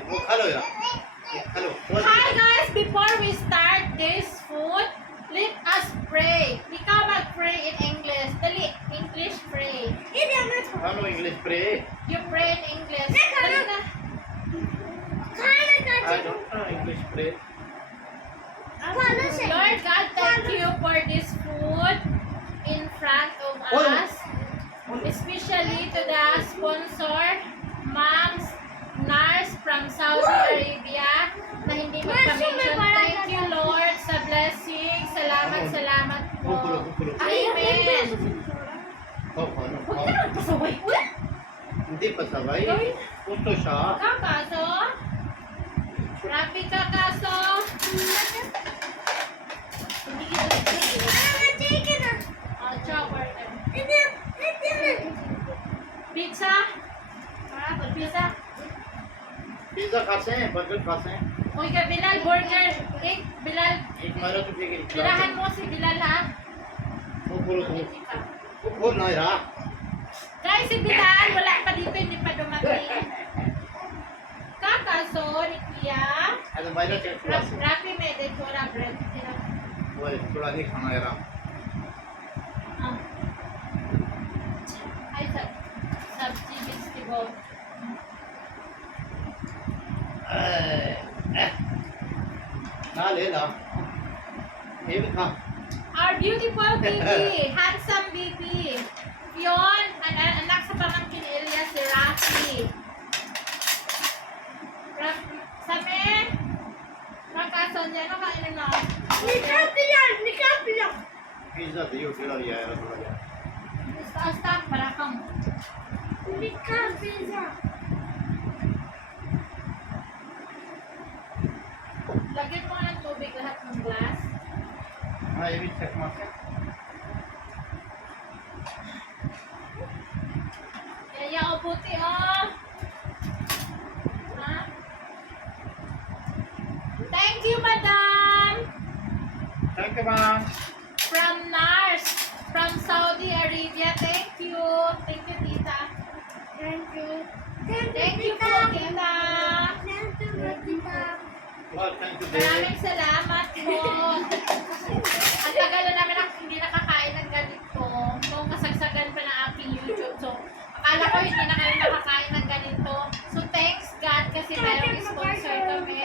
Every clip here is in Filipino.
वो खा लो यार, खा लो। Hi guys, before we start this food, let us pray. Ikaw mag-pray in English. Dali, English pray. खा लो English pray. You pray in English. Dali na. I don't know English pray. Lord God, thank you for this food in front of us. Especially to the sponsor, Moms Nars from Saudi Arabia na hindi magpa-mention. Thank you Lord sa blessing. Salamat po. Amen. खाओ खाओ Huwag खाओ। ka nang pasaway. hindi pa sabay. Gusto siya। Kakaso? Rapi kakaso? Hindi kita chopper. Pizza? Pizza? Pizza खाते हैं, बर्गर खाते हैं। Uy ka Bilal, burger. Bilal, एक मारो तो फिर tirahan mo si Bilal ha. वो बोलो तुम वो बोल ना यार। Guys, si Bilal, wala pa dito, hindi pa dumating. Kakaso ni Kuya. अरे मारो check class Rapi may de chora bread. वो थोड़ा नहीं खाना यार। Ay, sabji vegetable. ना ले ला ये भी खा। Our beautiful baby, handsome baby. Yun, anak sa pamangkin area si Rafi. Same, Rakason yan, ano kainin mo? Pizza दियो फिर और यार थोड़ा यार। Stop, barakam. Lagyan mo ng tubig lahat ng glass. हाँ ये भी चेक मार के। Yaya, o puti, oh. Ha? Thank you, madam. Thank you ma'am. From Nars, from Saudi Arabia. Thank you. Thank you, tita. Thank you po, tita. Well, thank you Maraming salamat po. Ang tagal na namin hindi nakakain ng ganito. Noong kasagsagan pa ng aking YouTube. So, akala ko hindi na kayo nakakain ng ganito. So, thanks God kasi mayroong sponsor kami.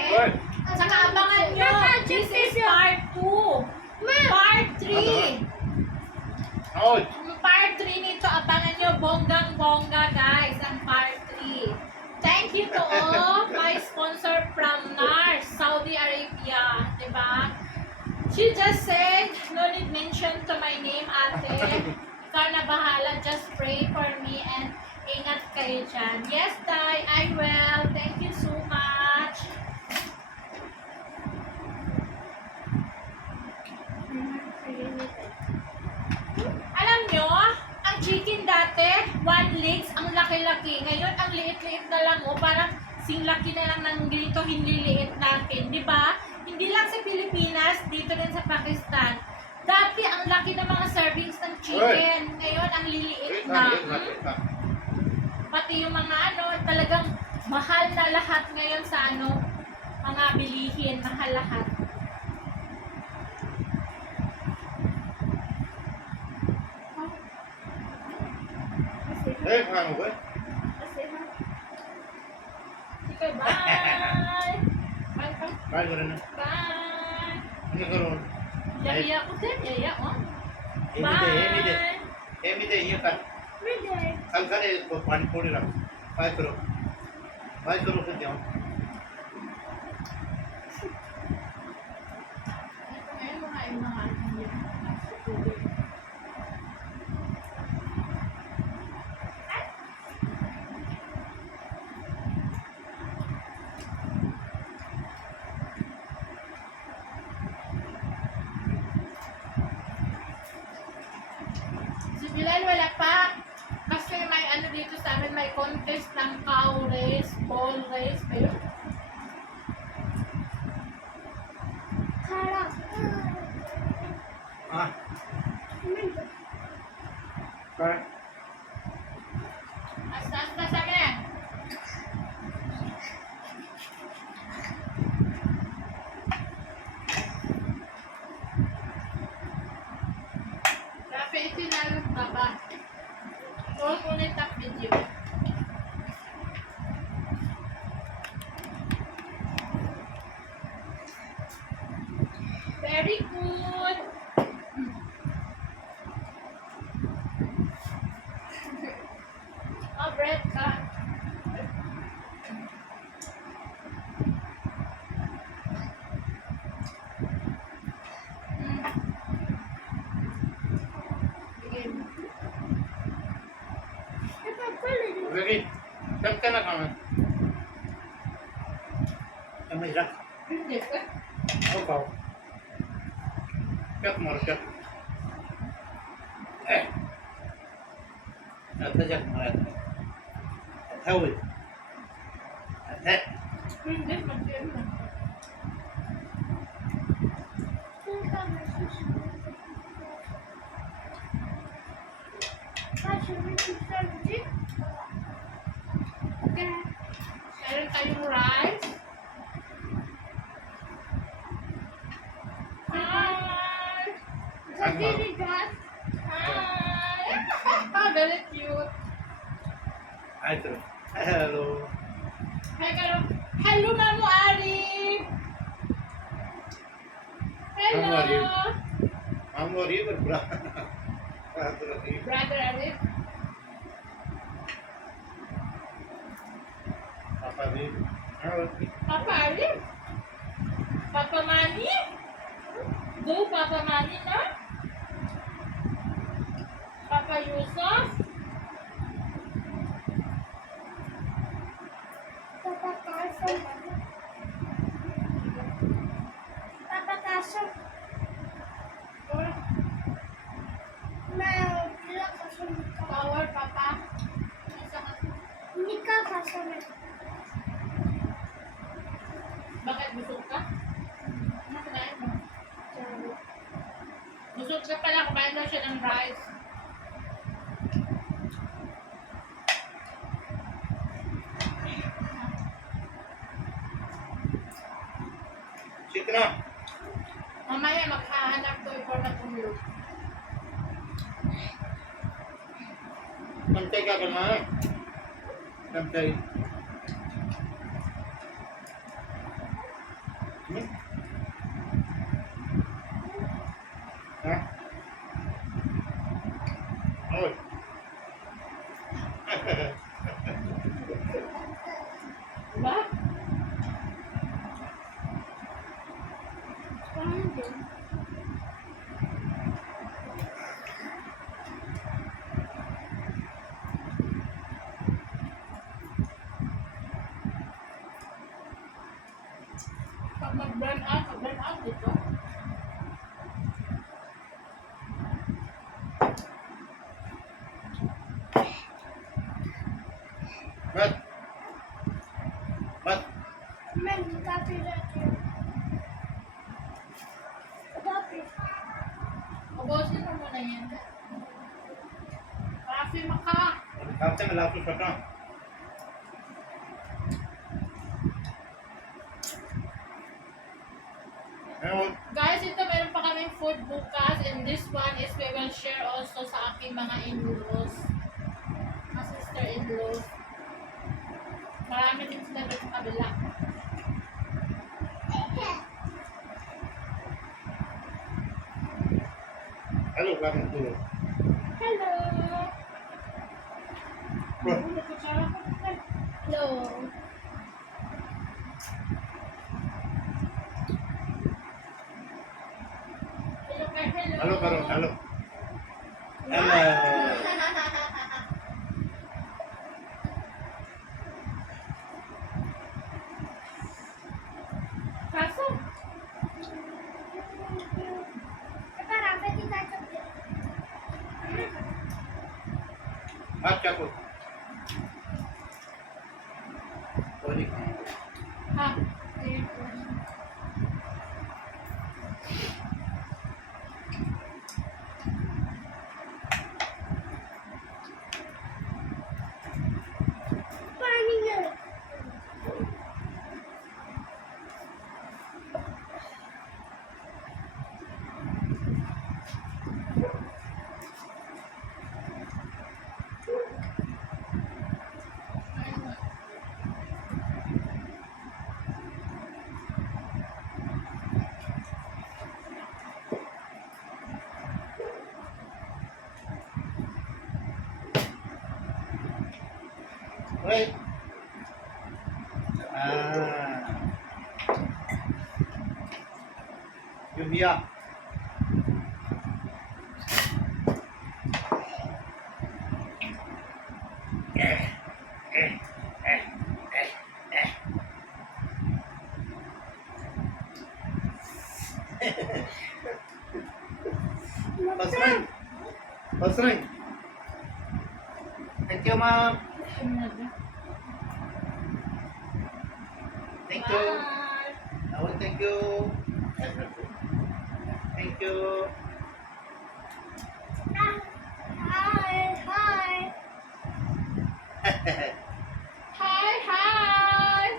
Saka abangan nyo, this is part 2. Part 3. Oh, Part 3 nito, abangan nyo, bonggang-bongga guys, ang part 3. Thank you to all my sponsor from Nars, Saudi Arabia, diba? She just said, no need mention to my name, ate. Ikaw na bahala, just pray for me and ingat kayo dyan. Yes, Tay, I will. Thank you so much. Alam nyo, ang chicken dati, 1 legs, ang laki-laki. Ngayon, ang liit-liit na lang, oh, parang singlaki na lang ng ganito, hindi liit natin. Di ba? Hindi lang sa Pilipinas, dito din sa Pakistan. Dati, ang laki ng mga servings ng chicken. Ngayon, ang liliit na. Pati yung mga talagang mahal na lahat ngayon sa mga bilihin. Mahal lahat. hey, खाना हुआ? Okay, bye! काय करें ना? Bye! ये करो। Yaya ko din, yaya, oh. ये भी दे ये कर। कल करे इसको पानी पूरी रख। बाय करो फिर जाओ। Ngayon mga yung mga nasa tubig. Si Bilal wala pa. Kasi may dito sa amin, may contest ng cow race, ball race. Pero, हाँ। कर। asta sa amin. may rak. Hindi ka. Opaw. Kat mo, kat. Atajak mo rat. Atawid. Atak. Hindi, mag-share na. Meron tayong rice. Hi! Hi! Very cute. Ay, ito. Hello. Hi, Karo. Hello, Mamu Ari! Hello! How are you? Mamo rin, bra. Brother Arif. Papa rin. Papa Arif. Papa Mani. Do Papa Mani na? Papa Yusuf. Power, Papa. Isa ka. Bakit busog ka? Ano kinain mo? Busog ka pala, kumain daw siya ng rice. Sit na. Mamaya maghahanap to ikaw na tumulog. Mantay ka ba na? Mantay. Ha? Oh. Diba? Pag mag-burn out dito. Mat. Mat. Ubusin mo muna yan. Rafi maka. Kapte malapit pa na. Ayun. Guys, ito meron pa kaming food bukas and this one is we will share also sa aking mga in-laws. Mga sister-in-laws. Marami din sila doon sa kabila. Hello, kaming tulog. Hello! Bro. Hello! Hello, Kar. Hello! Halo, Karo. Halo. Hello. Kaso? At ka po. Pwede ka. Ha? Wait. Ah. Yung hiya. Basray. Basray. Thank you, ma'am. Thank you. Bye. I will thank you. Thank you. Hi, hi!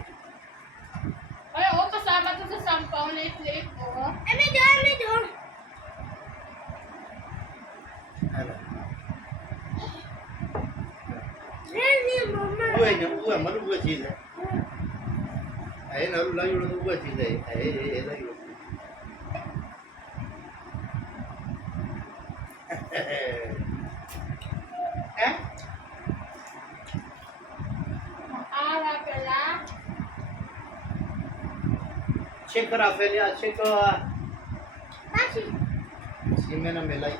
Ay, oo, kasama to sa sampaw. Late-late, oh. Ano? Uwe niya, uwe, mana uwe cheese है? Ay, na lagi udah uwe cheese है. Ay, lagi. Eh? Ara pala. Check Rafaelia, check si Mena Melay.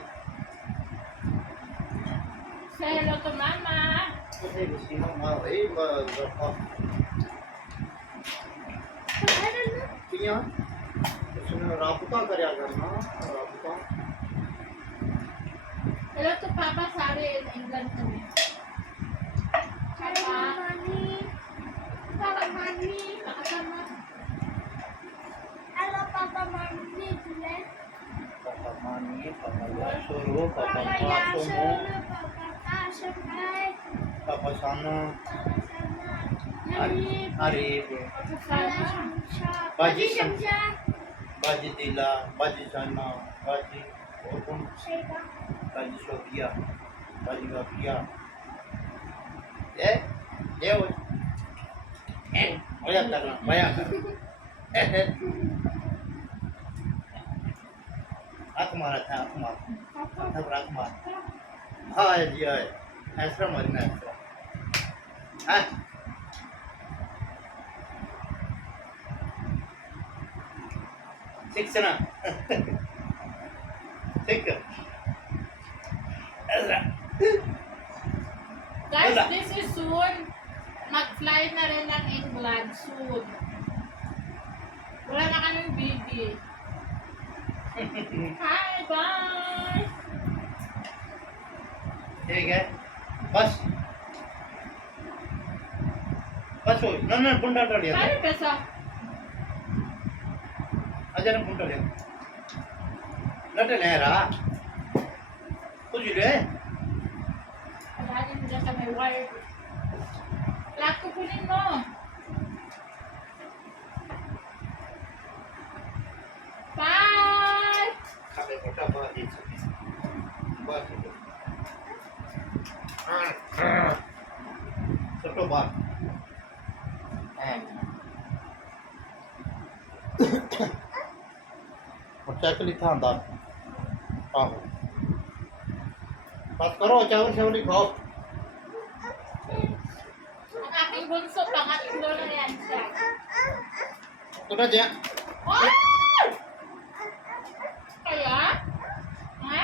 Say hello to mama. Kasi si Mama, Kaya, gusto na raputan kaya karna, raputan. Hello to papa, sorry, in England kami. Papa. Papa, mami. Nakasama. Papa Mani, Papa Yasuru, Papa Masumu, Papa Sana, Arif, Baji Samsa, Baji Dila, Baji Sana, Baji Orkun, Baji Sofia, Baji Gafia. Banyak karena, banyak. Akmar था Akmar, Akmar. हाँ जी है, ऐसा मरना ऐसा. हाँ. ठीक है ना? ठीक है. ऐसा. Guys, Wala. this is soon. Mag-fly na rin ng England soon. Wala na kaming baby. Hi, bye! ठीक है. बस. बस हो. ना पुंडा डाल दिया. Kano pesa? अजय ने पुंडा लिया. लटे नहीं रहा. कुछ ले. Lagi mo dyan sa may wire. Lahat ko kunin mo. Bye! खाने मोटा बात ही बात छोटो बात और चकली था अंदर आहो बात करो चावल चावली खाओ Ang aking bunso, pangatlo na yan siya. तो ना जा Oh! Kaya? Ha?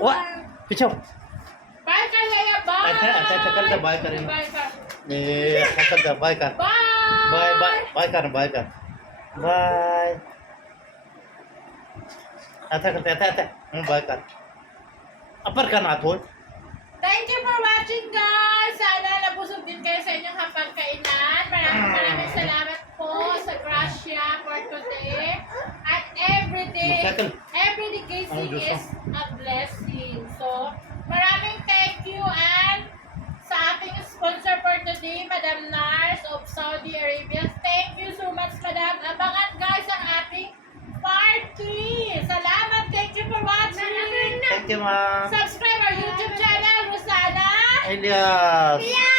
What? पीछे Bye ka, Leia! Bye! अच्छा चक्कर का बाय करें Bye ka. ये चक्कर का बाय कर Bye! बाय कर बाय ऐसा करते बाय कर अपर करना थोड़ Thank you for watching, guys! Sana nabusog din kayo sa inyong hapagkainan. Maraming salamat po sa Gracia for today. At every dedication is a blessing. So, maraming thank you and sa ating sponsor for today, Madam Nars of Saudi Arabia. Thank you so much, Madam. Abangan, guys, ang ating party. Salamat. Thank you for watching. Thank you, ma'am. Subscribe our YouTube channel, Rosana. Elias.